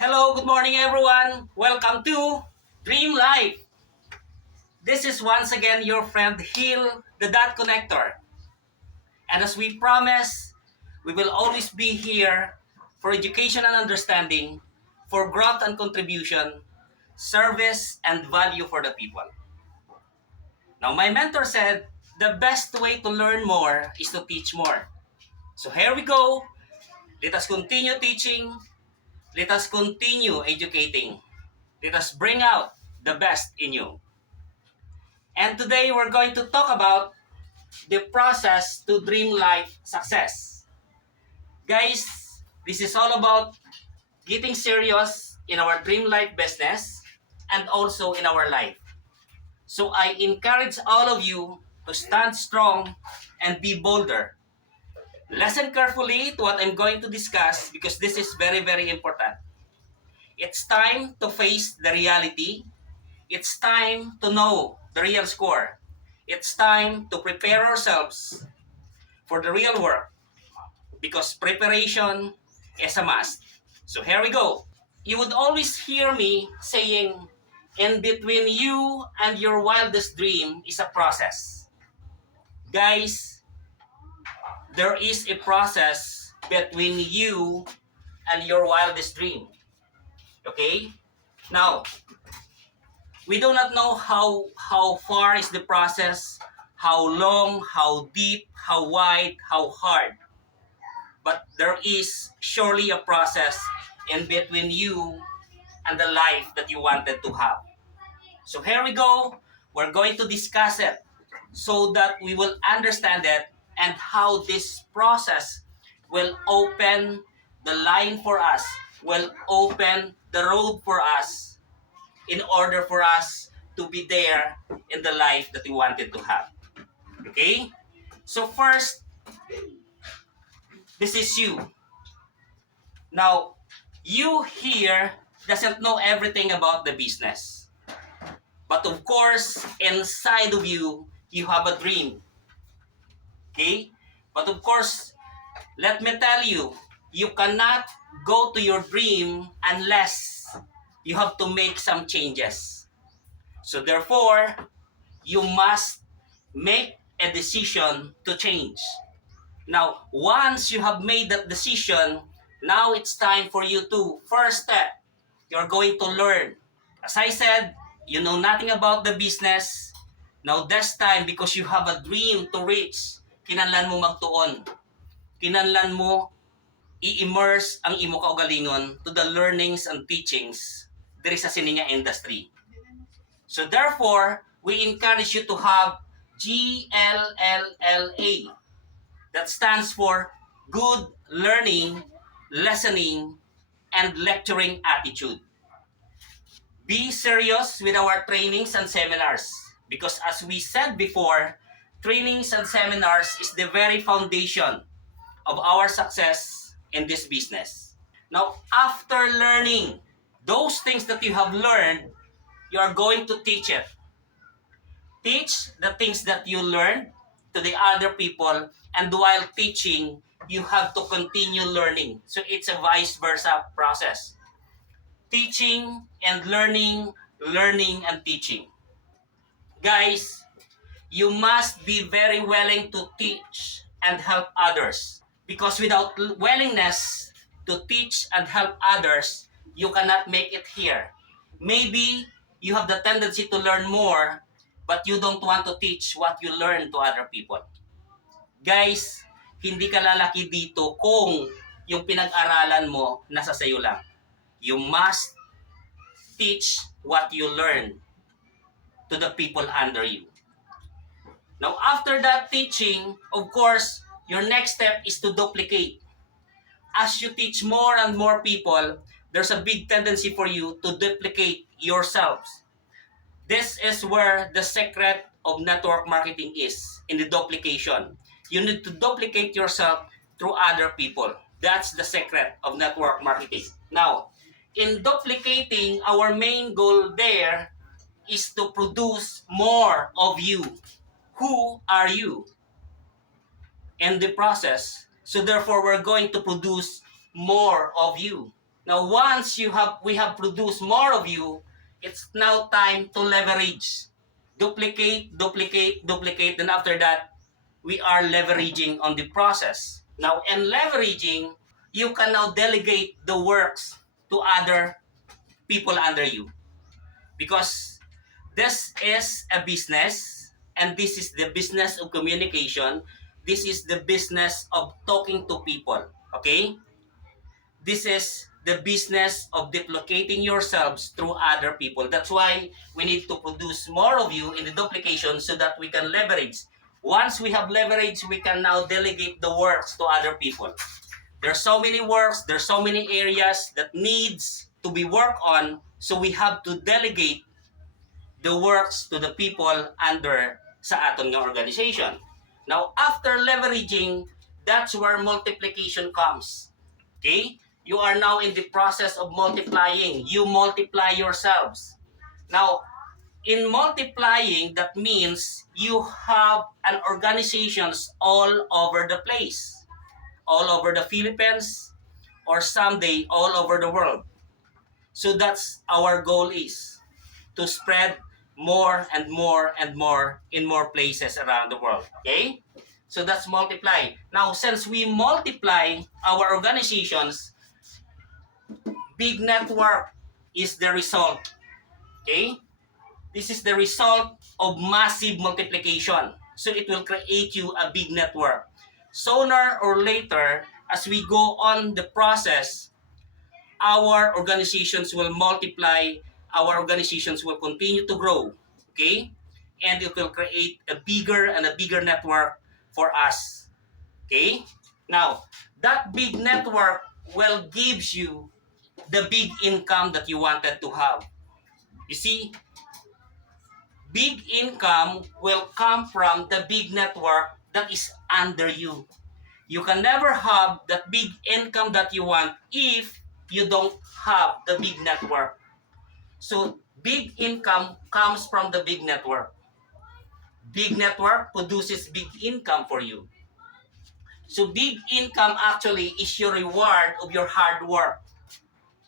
Hello, good morning everyone. Welcome to Dreamlife. This is once again your friend Hill, the dot connector. And as we promise, we will always be here for education and understanding, for growth and contribution, service and value for the people. Now, my mentor said, the best way to learn more is to teach more. So here we go. Let us continue teaching. Let us continue educating. Let us bring out the best in you. And today we're going to talk about the process to dream life success. Guys, this is all about getting serious in our dream life business and also in our life. So I encourage all of you to stand strong and be bolder. Listen carefully to what I'm going to discuss because this is very, very important. It's time to face the reality. It's time to know the real score. It's time to prepare ourselves for the real work because preparation is a must. So here we go. You would always hear me saying, in between you and your wildest dream is a process. Guys, there is a process between you and your wildest dream. Okay? Now, we do not know how far is the process, how long, how deep, how wide, how hard. But there is surely a process in between you and the life that you wanted to have. So here we go. We're going to discuss it so that we will understand it and how this process will open the line for us, will open the road for us in order for us to be there in the life that we wanted to have. Okay? So first, this is you. Now, you here doesn't know everything about the business. But of course, inside of you, you have a dream. Okay? But of course, let me tell you, you cannot go to your dream unless you have to make some changes. So therefore, you must make a decision to change. Now, once you have made that decision, now it's time for you to, first step, you're going to learn. As I said, you know nothing about the business. Now, this time, because you have a dream to reach, kinahanglan mo magtuon. Kinahanglan mo i-immerse ang imo kaugalingon to the learnings and teachings diri sa sininga industry. So therefore, we encourage you to have GLLLA. That stands for Good Learning, Listening, and Lecturing Attitude. Be serious with our trainings and seminars because as we said before, trainings and seminars is the very foundation of our success in this business. Now, after learning those things that you have learned, you are going to teach it. Teach the things that you learned to the other people, and while teaching, you have to continue learning. So it's a vice versa process. Teaching and learning, learning and teaching. Guys, you must be very willing to teach and help others. Because without willingness to teach and help others, you cannot make it here. Maybe you have the tendency to learn more, but you don't want to teach what you learn to other people. Guys, hindi ka lalaki dito kung yung pinag-aralan mo nasa sayo lang. You must teach what you learn to the people under you. Now, after that teaching, of course, your next step is to duplicate. As you teach more and more people, there's a big tendency for you to duplicate yourselves. This is where the secret of network marketing is, in the duplication. You need to duplicate yourself through other people. That's the secret of network marketing. Now, in duplicating, our main goal there is to produce more of you. Who are you? In the process, so therefore we're going to produce more of you. Now, once we have produced more of you, it's now time to leverage. Duplicate, duplicate, duplicate. Then after that, we are leveraging on the process. Now, in leveraging, you can now delegate the works to other people under you. Because this is a business, and this is the business of communication. This is the business of talking to people. Okay? This is the business of duplicating yourselves through other people. That's why we need to produce more of you in the duplication so that we can leverage. Once we have leverage, we can now delegate the works to other people. There's so many works, there's so many areas that needs to be worked on, so we have to delegate the works to the people under sa aton nga organization. Now, after leveraging, that's where multiplication comes. Okay? You are now in the process of multiplying. You multiply yourselves. Now, in multiplying, that means you have an organizations all over the place, all over the Philippines, or someday all over the world. So that's our goal is to spread more and more and more in more places around the world. Okay? So that's multiply. Now, since we multiply our organizations, big network is the result. Okay? This is the result of massive multiplication. So it will create you a big network. Sooner or later, as we go on the process, our organizations will multiply, our organizations will continue to grow. Okay? And it will create a bigger and a bigger network for us. Okay? Now, that big network will gives you the big income that you wanted to have. You see, big income will come from the big network that is under you. You can never have that big income that you want if you don't have the big network. So, big income comes from the big network. Big network produces big income for you. So, big income actually is your reward of your hard work.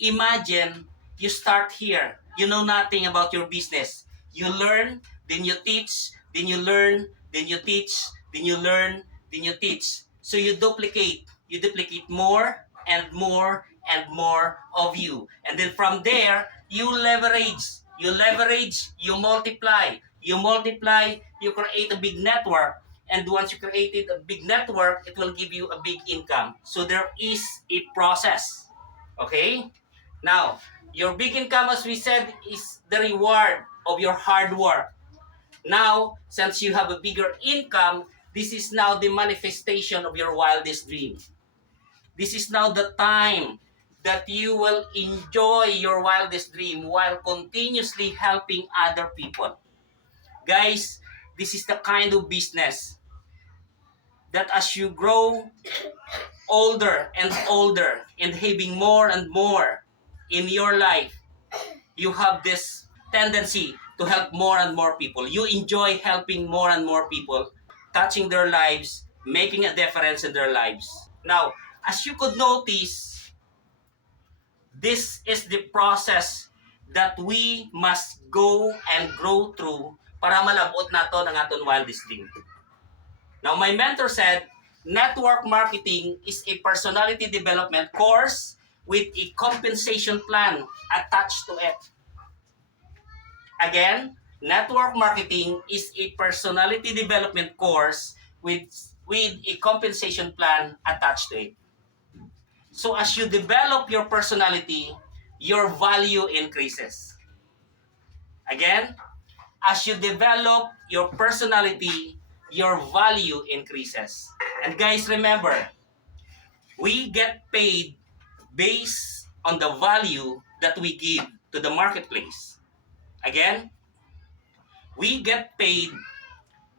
Imagine you start here. You know nothing about your business. You learn, then you teach, then you learn, then you teach, then you learn, then you teach. So you duplicate. You duplicate more and more and more of you. And then from there, you leverage. You leverage, you multiply. You multiply, you create a big network. And once you created a big network, it will give you a big income. So there is a process. Okay? Now, your big income, as we said, is the reward of your hard work. Now, since you have a bigger income, this is now the manifestation of your wildest dream. This is now the time that you will enjoy your wildest dream while continuously helping other people. Guys, this is the kind of business that as you grow older and older and having more and more in your life, you have this tendency to help more and more people. You enjoy helping more and more people, touching their lives, making a difference in their lives. Now, as you could notice, this is the process that we must go and grow through para malabot nato ng aton wildest dream. Now, my mentor said, network marketing is a personality development course with a compensation plan attached to it. Again, network marketing is a personality development course with a compensation plan attached to it. So as you develop your personality, your value increases. Again, as you develop your personality, your value increases. And guys, remember, we get paid based on the value that we give to the marketplace. Again, we get paid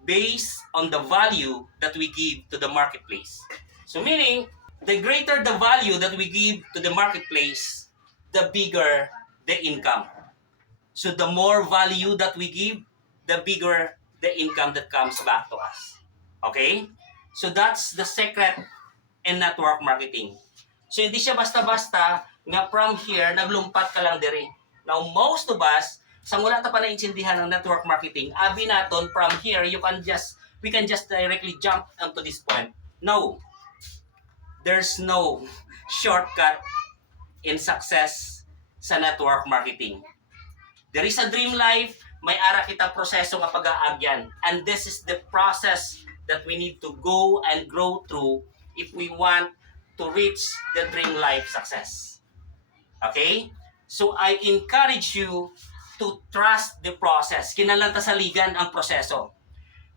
based on the value that we give to the marketplace. So meaning, the greater the value that we give to the marketplace, the bigger the income. So the more value that we give, the bigger the income that comes back to us. Okay? So that's the secret in network marketing. So hindi siya basta-basta nga from here, naglumpat ka lang diri. Now, most of us, sa wala ta pa naintindihan ng network marketing, abi naton from here, we can just directly jump onto this point. No. There's no shortcut in success sa network marketing. There is a dream life, may ara kita proseso nga pag-aagyan. And this is the process that we need to go and grow through if we want to reach the dream life success. Okay? So I encourage you to trust the process. Kinalanta sa ligan ang proseso.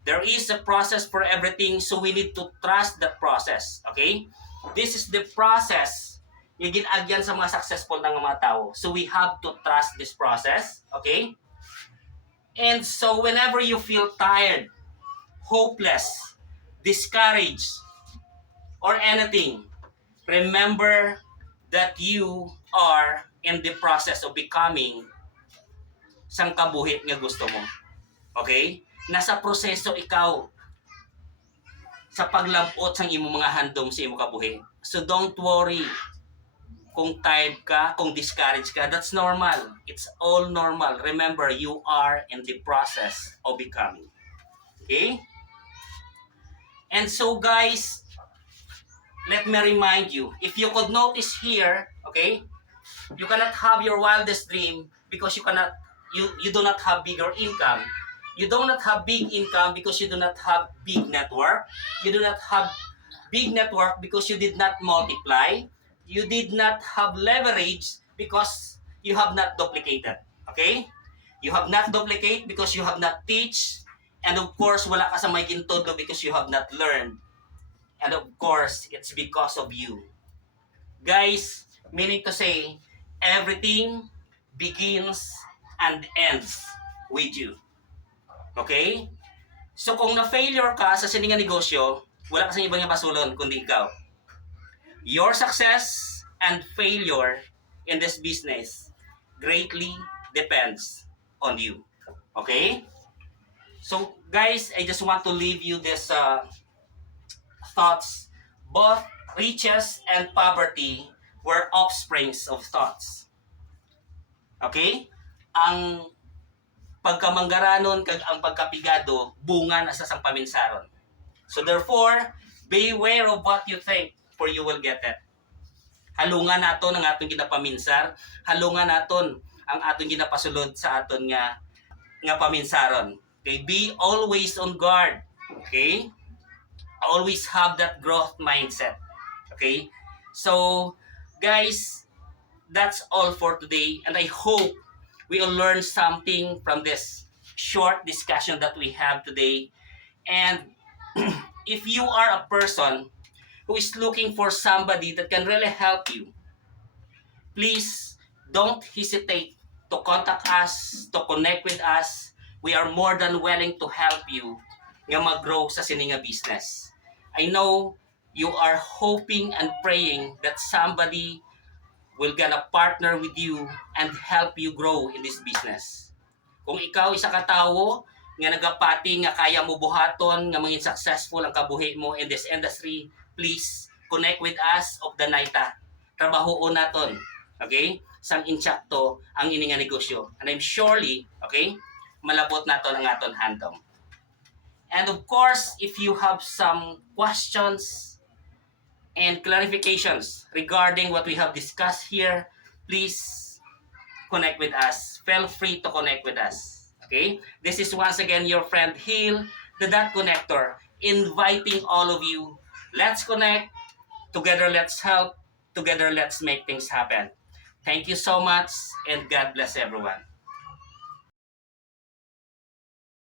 There is a process for everything, so we need to trust the process. Okay? This is the process yung ginagyan sa mga successful ng mga tao. So we have to trust this process. Okay? And so whenever you feel tired, hopeless, discouraged, or anything, remember that you are in the process of becoming sang kabuhit nga gusto mo. Okay? Nasa proseso ikaw sa paglabot sang imo mga handom sa imo kabuhi. So don't worry kung tired ka, kung discouraged ka. That's normal. It's all normal. Remember, you are in the process of becoming. Okay? And so guys, let me remind you, if you could notice here, okay, you cannot have your wildest dream because you do not have bigger income. You do not have big income because you do not have big network. You do not have big network because you did not multiply. You did not have leverage because you have not duplicated. Okay? You have not duplicate because you have not teach. And of course, wala ka sa may gintodo because you have not learned. And of course, it's because of you. Guys, meaning to say, everything begins and ends with you. Okay? So kung na-failure ka sa sininga negosyo, wala ka sa ibang pasulon kundi ikaw. Your success and failure in this business greatly depends on you. Okay? So guys, I just want to leave you this thoughts. Both riches and poverty were offsprings of thoughts. Okay? Ang pagkamanggaranon kag ang pagkapigado bunga na sa sang paminsaron. So therefore, beware of what you think, for you will get it. Halungan naton ang atong ginapaminsar, halungan naton ang atong ginapasulod sa aton nga paminsaron. Okay, be always on guard. Okay? Always have that growth mindset. Okay? So, guys, that's all for today, and I hope we will learn something from this short discussion that we have today. And if you are a person who is looking for somebody that can really help you, please don't hesitate to contact us, to connect with us. We are more than willing to help you nga mag-grow sa sininga business. I know you are hoping and praying that somebody will gonna partner with you and help you grow in this business. Kung ikaw isa ka tawo nga nagapati nga kaya mo buhaton nga maging successful ang kabuhi mo in this industry, please connect with us of the Naita. Trabahoon naton, okay? Sang insyakto ang ini nga negosyo. And I'm surely, okay, malabot naton ang aton handom. And of course, if you have some questions and clarifications regarding what we have discussed here, please connect with us. Feel free to connect with us. Okay? This is once again your friend Hill, the Dot Connector, inviting all of you. Let's connect. Together, let's help. Together, let's make things happen. Thank you so much, and God bless everyone.